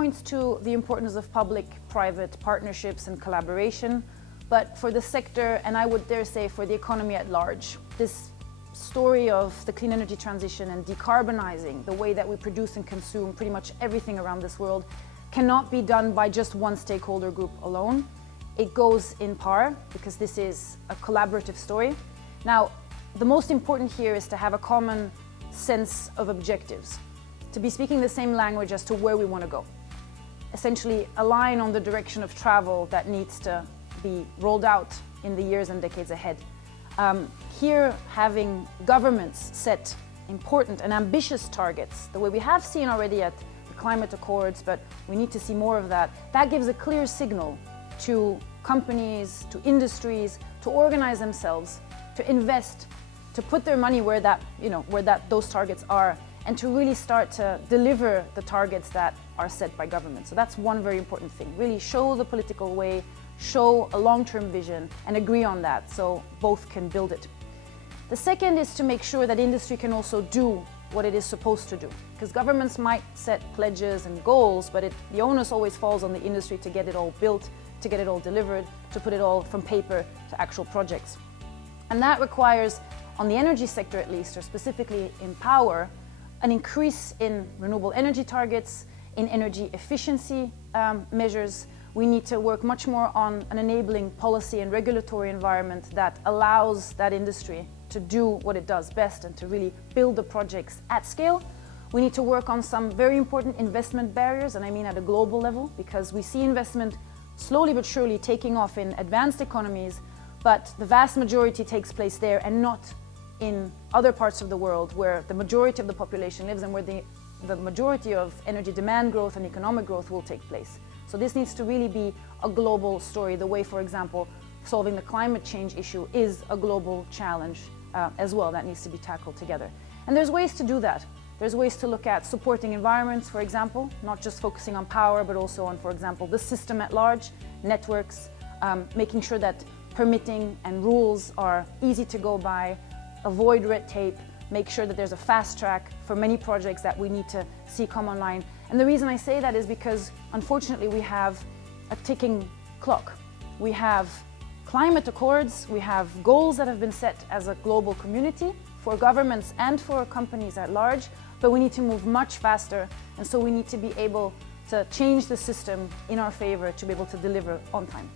points to the importance of public-private partnerships and collaboration, but for the sector, and I would dare say for the economy at large, this story of the clean energy transition and decarbonizing the way that we produce and consume pretty much everything around this world cannot be done by just one stakeholder group alone. It goes in par because this is a collaborative story. Now, the most important here is to have a common sense of objectives, to be speaking the same language as to where we want to go. Essentially, align on the direction of travel that needs to be rolled out in the years and decades ahead. Here, having governments set important and ambitious targets, the way we have seen already at the climate accords, but we need to see more of that, that gives a clear signal to companies, to industries, to organize themselves, to invest, to put their money where those targets are, and to really start to deliver the targets that are set by government. So that's one very important thing. Really show the political way, show a long-term vision, and agree on that so both can build it. The second is to make sure that industry can also do what it is supposed to do. Because governments might set pledges and goals, but the onus always falls on the industry to get it all built, to get it all delivered, to put it all from paper to actual projects. And that requires, on the energy sector at least, or specifically in power, an increase in renewable energy targets, in energy efficiency measures. We need to work much more on an enabling policy and regulatory environment that allows that industry to do what it does best and to really build the projects at scale. We need to work on some very important investment barriers, and I mean at a global level, because we see investment slowly but surely taking off in advanced economies, but the vast majority takes place there and not in other parts of the world where the majority of the population lives and where the majority of energy demand growth and economic growth will take place. So this needs to really be a global story, the way, for example, solving the climate change issue is a global challenge as well that needs to be tackled together. And there's ways to do that. There's ways to look at supporting environments, for example, not just focusing on power, but also on, for example, the system at large, networks, making sure that permitting and rules are easy to go by, avoid red tape, make sure that there's a fast track for many projects that we need to see come online. And the reason I say that is because, unfortunately, we have a ticking clock. We have climate accords, we have goals that have been set as a global community for governments and for companies at large, but we need to move much faster, and so we need to be able to change the system in our favor to be able to deliver on time.